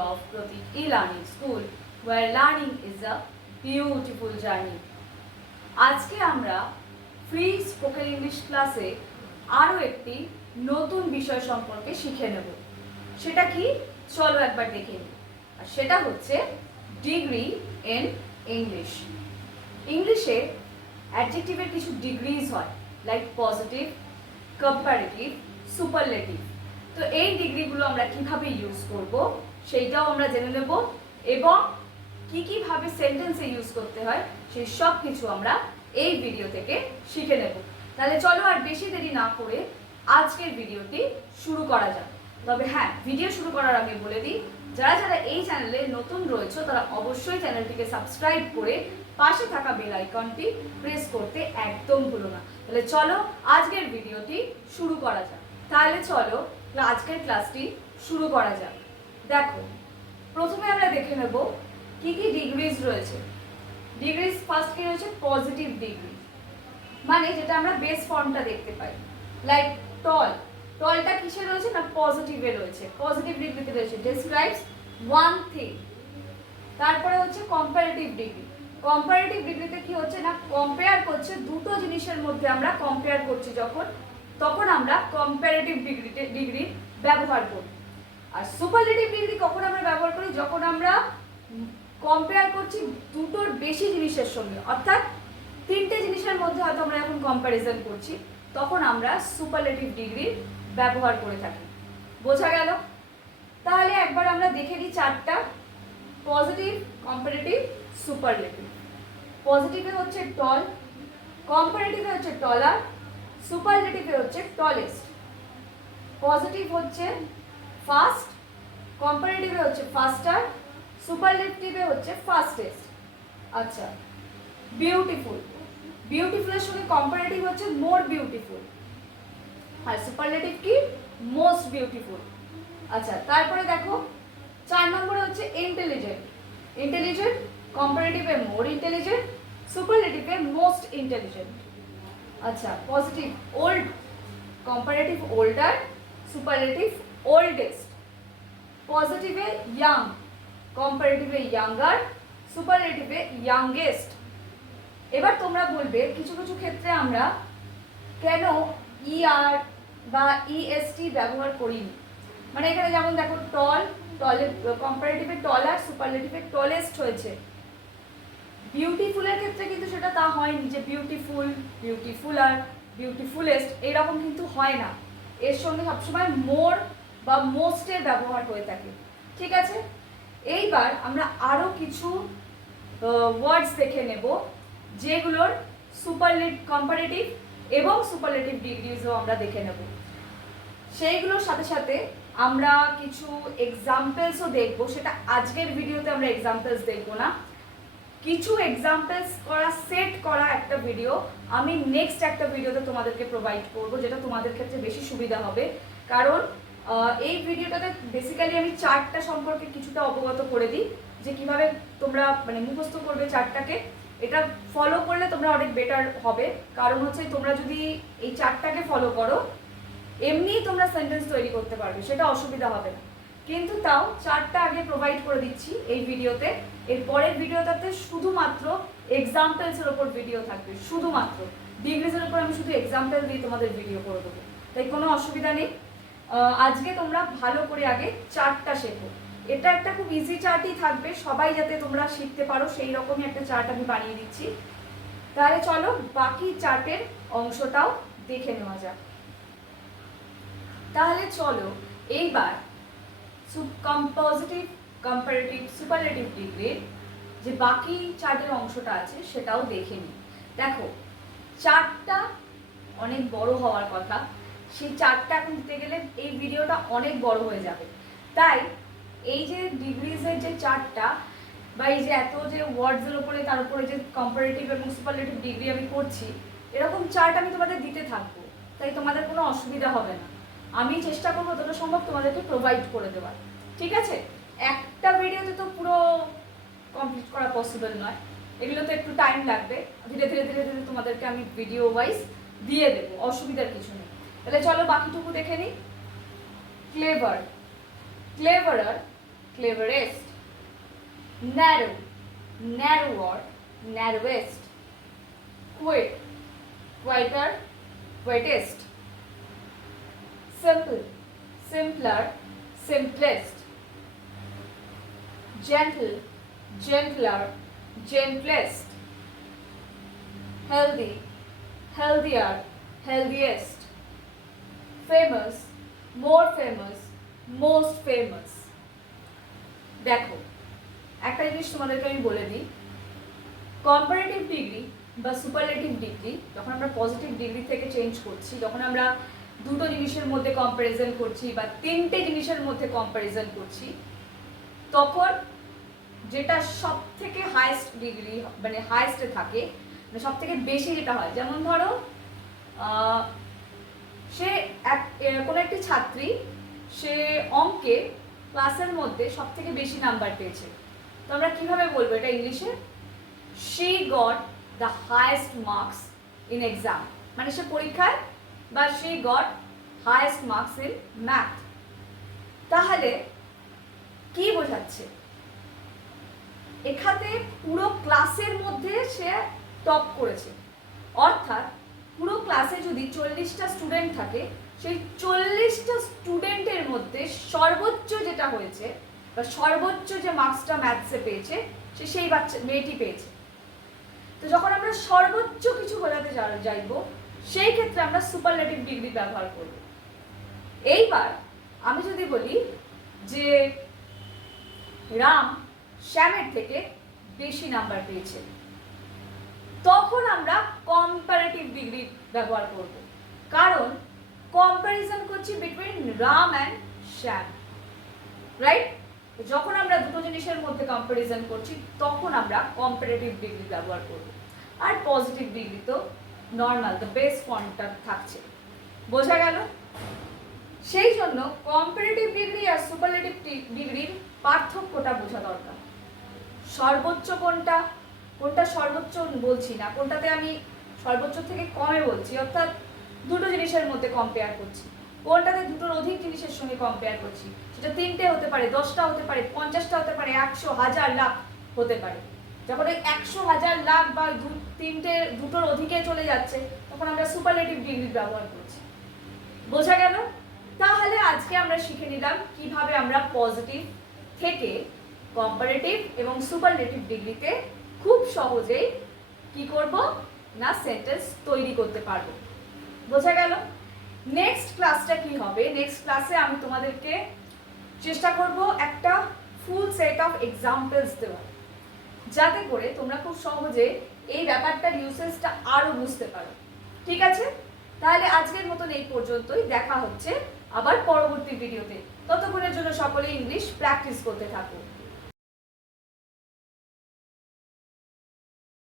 of Pratik e-learning school, where learning is a beautiful journey. আজকে আমরা free spoken English ক্লাসে আরও একটি নতুন বিষয় সম্পর্কে শিখে নেব। সেটা কি, চলো একবার দেখে নিই। আর সেটা হচ্ছে ডিগ্রি ইন ইংলিশ। ইংলিশে অ্যাডজেক্টিভের কিছু ডিগ্রিজ হয়, লাইক পজিটিভ, কম্পারেটিভ, সুপারলেটিভ। তো এই ডিগ্রিগুলো আমরা কিভাবে ইউজ করব সেইটাও আমরা জেনে নেব, এবং কিভাবে সেন্টেন্সে ইউজ করতে হয় সেই সব কিছু আমরা এই ভিডিও থেকে শিখে নেব। তাহলে চলো আর বেশি দেরি না করে আজকের ভিডিওটি শুরু করা যাক। তবে হ্যাঁ, ভিডিও শুরু করার আগে বলে দিই, যারা যারা এই চ্যানেলে নতুন রয়েছে তারা অবশ্যই চ্যানেলটিকে সাবস্ক্রাইব করে পাশে থাকা বেল আইকনটি প্রেস করতে একদম ভুলো না। তাহলে চলো আজকের ভিডিওটি শুরু করা যাক। তাহলে চলো আজকের ক্লাসটি শুরু করা যাক। দেখো, প্রথমে আমরা দেখে নেব কি ডিগ্রিজ রয়েছে। ডিগ্রিজ ফার্স্ট কি রয়েছে? পজিটিভ ডিগ্রি, মানে যেটা আমরা বেস ফর্মটা দেখতে পাই, লাইক টল। টলটা কিসে রয়েছে না, পজিটিভে রয়েছে। পজিটিভ ডিগ্রিতে রয়েছে ডেসক্রাইবস ওয়ান থিং। তারপরে হচ্ছে কম্পারেটিভ ডিগ্রি। কম্পারেটিভ ডিগ্রিতে কি হচ্ছে না, কম্পেয়ার করছে দুটো জিনিসের মধ্যে। আমরা কম্পেয়ার করছি তখন আমরা কম্পারেটিভ ডিগ্রি ব্যবহার করি। আর সুপারলেটিভ ডিগ্রি কখন আমরা ব্যবহার করি? যখন আমরা কম্পেয়ার করছি দুটোর বেশি জিনিসের সঙ্গে, অর্থাৎ তিনটে জিনিসের মধ্যে হয়তো আমরা এখন কম্প্যারিজন করছি, তখন আমরা সুপারলেটিভ ডিগ্রি ব্যবহার করে থাকি। বোঝা গেল? তাহলে একবার আমরা দেখে নিই চারটা: পজিটিভ, কম্পারেটিভ, সুপারলেটিভ। পজিটিভে হচ্ছে টল, কম্পারেটিভে হচ্ছে টলার, সুপারলেটিভে হচ্ছে টলেস্ট। পজিটিভ হচ্ছে ফাস্ট, কম্পারেটিভে হচ্ছে ফাস্টার, সুপারলেটিভে হচ্ছে ফাস্টেস্ট। আচ্ছা, বিউটিফুল। বিউটিফুলের সঙ্গে কম্পারেটিভ হচ্ছে মোর বিউটিফুল, আর সুপারলেটিভ কি, মোস্ট বিউটিফুল। আচ্ছা, তারপরে দেখো 4 নম্বরে হচ্ছে ইন্টেলিজেন্ট। ইন্টেলিজেন্ট কম্পারেটিভে মোর ইন্টেলিজেন্ট, সুপারলেটিভে মোস্ট ইন্টেলিজেন্ট। আচ্ছা, positive old, comparative older, superlative oldest. পজিটিভে ইয়াং, কম্পারেটিভে ইয়াঙ্গার, সুপারলেটিভে ইয়াঙ্গেস্ট। এবার তোমরা বলবে কিছু কিছু ক্ষেত্রে আমরা কেন ইআর বা ইএসটি ব্যবহার করিনি। মানে এখানে যেমন দেখো কম্পারেটিভে টলার, সুপারলেটিভে টলেস্ট হয়েছে। বিউটিফুলের ক্ষেত্রে কিন্তু সেটা তা হয়নি যে বিউটিফুল, বিউটিফুলার, বিউটিফুলেস্ট এইরকম কিন্তু হয় না। এর সঙ্গে সবসময় মোর বা মোস্টের ব্যবহার হয়ে থাকে। ঠিক আছে, এইবার আমরা আরও কিছু ওয়ার্ডস দেখে নেব যেগুলোর কম্পারেটিভ এবং সুপারলেটিভ ডিগ্রিজও আমরা দেখে নেব। সেইগুলোর সাথে সাথে আমরা কিছু এক্সাম্পলসও দেখব। সেটা আজকের ভিডিওতে আমরা এক্সাম্পলস দেখব না, কিছু এক্সাম্পলস সেট করা একটা ভিডিও আমি নেক্সট একটা ভিডিওতে তোমাদেরকে প্রোভাইড করব, যেটা তোমাদের ক্ষেত্রে বেশি সুবিধা হবে। কারণ এই ভিডিওটাতে বেসিক্যালি আমি চার্টটা সম্পর্কে কিছুটা অবগত করে দিই, যে কিভাবে তোমরা মানে মুখস্থ করবে চার্টটাকে। এটা ফলো করলে তোমরা অনেক বেটার হবে। কারণ হচ্ছে তোমরা যদি এই চার্টটাকে ফলো করো, এমনিই তোমরা সেন্টেন্স তৈরি করতে পারবে, সেটা অসুবিধা হবে না। কিন্তু তাও চার্টটা আগে প্রোভাইড করে দিচ্ছি এই ভিডিওতে। এর পরের ভিডিওটাতে শুধুমাত্র এক্সাম্পলসের ওপর ভিডিও থাকবে, শুধুমাত্র ডিগ্রিজের ওপর আমি শুধু এক্সাম্পল দিয়ে তোমাদের ভিডিও করে দেবো, তাই কোনো অসুবিধা নেই। আজকে তোমরা ভালো করে আগে চার্টটা শেখো। এটা একটা খুব ইজি চার্টই থাকবে, সবাই যাতে তোমরা শিখতে পারো সেই রকমই একটা চার্ট আমি বানিয়ে দিচ্ছি। তাহলে চলো বাকি চার্টের অংশটাও দেখে নেওয়া যাক। তাহলে চলো এইবার পজিটিভ, কম্পারেটিভ, সুপারলেটিভ ডিগ্রির যে বাকি চার্টের অংশটা আছে সেটাও দেখে নিই। দেখো, চার্টটা অনেক বড় হওয়ার কথা, সেই চার্টটা এখন দিতে গেলে এই ভিডিওটা অনেক বড় হয়ে যাবে। তাই এই যে ডিগ্রিজের যে চার্টটা বা এই যে এত যে ওয়ার্ডসের উপরে তার উপরে যে কম্পারেটিভ এবং সুপারলেটিভ ডিগ্রি আমি করছি, এরকম চার্ট আমি তোমাদের দিতে থাকবো, তাই তোমাদের কোনো অসুবিধা হবে না। আমি চেষ্টা করবো যতটা সম্ভব তোমাদেরকে প্রোভাইড করে দেওয়ার। ঠিক আছে, একটা ভিডিওতে তো পুরো কমপ্লিট করা পসিবল নয়, এগুলো তো একটু টাইম লাগবে। ধীরে ধীরে ধীরে ধীরে তোমাদেরকে আমি ভিডিও ওয়াইজ দিয়ে দেবো, অসুবিধার কিছু নেই। তাহলে চলো বাকিটুকু দেখে নিই। Clever, cleverer, cleverest. Narrow, narrower, narrowest. Quit, quieter, quietest. Simple, simpler, simplest. Gentle, gentler, gentlest. Healthy, healthier, healthiest. Famous, more famous, most famous. দেখো একটা জিনিস তোমাদেরকে আমি বলে দিই, কম্পারেটিভ ডিগ্রি বা সুপারলেটিভ ডিগ্রি যখন আমরা পজিটিভ ডিগ্রি থেকে চেঞ্জ করছি, যখন আমরা দুটো জিনিসের মধ্যে কম্প্যারিজন করছি বা তিনটে জিনিসের মধ্যে কম্প্যারিজন করছি, তখন যেটা সব থেকে হাইয়েস্ট ডিগ্রি মানে হাইয়েস্টে থাকে, মানে সব থেকে বেশি যেটা হয়, যেমন ধরো সে কোনো একটি ছাত্রী সে অঙ্কে ক্লাসের মধ্যে সব থেকে বেশি নাম্বার পেয়েছে, তো আমরা কীভাবে বলবো এটা ইংলিশে? she got the highest marks in exam, মানে সে পরীক্ষায় বা she got highest marks in math। তাহলে কি বোঝাচ্ছে? এখানে পুরো ক্লাসের মধ্যে সে টপ করেছে, অর্থাৎ পুরো ক্লাসে যদি 40টা স্টুডেন্ট থাকে, সেই 40টা স্টুডেন্টের মধ্যে সর্বোচ্চ যেটা হয়েছে বা সর্বোচ্চ যে মার্কসটা ম্যাথসে পেয়েছে সে সেই মেয়েটি পেয়েছে। তো যখন আমরা সর্বোচ্চ কিছু বোঝাতে চাইবো, সেই ক্ষেত্রে আমরা সুপারলেটিভ ডিগ্রি ব্যবহার করব। এইবার আমি যদি বলি যে রাম শ্যামের থেকে বেশি নাম্বার পেয়েছে, তখন আমরা কম্পারেটিভ ডিগ্রি ব্যবহার করব, কারণ কম্প্যারিজন করছি between Ram and Shyam, right? যখন আমরা দুটো জিনিসের মধ্যে কম্প্যারিজন করছি তখন আমরা কম্পারেটিভ ডিগ্রি ব্যবহার করব। আর পজিটিভ ডিগ্রি তো নর্মাল, দ্য বেস ফর্মটা থাকছে, বোঝা গেল? সেই জন্য কম্পারেটিভ ডিগ্রি আর সুপারলেটিভ ডিগ্রির পার্থক্যটা বোঝা দরকার। সর্বোচ্চ কোনটা, কোনটা সর্বোচ্চ বলছি না, কোনটাতে আমি সর্বোচ্চ থেকে কমে বলছি, অর্থাৎ দুটো জিনিসের মধ্যে কম্পেয়ার করছি, কোনটাতে দুটোর অধিক জিনিসের সঙ্গে কম্পেয়ার করছি, সেটা 3টে হতে পারে, 10টা হতে পারে, 50টা হতে পারে, 100, 1000, লাখ হতে পারে। যখন এই 100, 1000, লাখ বা দুটোর অধিকে চলে যাচ্ছে, তখন আমরা সুপারলেটিভ ডিগ্রি ব্যবহার করছি, বোঝা গেল? তাহলে আজকে আমরা শিখে নিলাম কিভাবে আমরা পজিটিভ থেকে কম্পারেটিভ এবং সুপারলেটিভ ডিগ্রিতে খুব সহজেই কি করব না সেন্টেন্স তৈরি করতে পারবো, বোঝা গেল? নেক্সট ক্লাসটা কি হবে? নেক্সট ক্লাসে আমি তোমাদেরকে চেষ্টা করব একটা ফুল সেট অফ এক্সাম্পলস দেওয়ার, যাতে করে তোমরা খুব সহজে এই ব্যাপারটার ইউসেজটা আরো বুঝতে পারো। ঠিক আছে? তাহলে আজকের মতন এই পর্যন্তই, দেখা হচ্ছে আবার পরবর্তী ভিডিওতে। ততক্ষণের জন্য সকলে ইংলিশ প্র্যাকটিস করতে থাকো।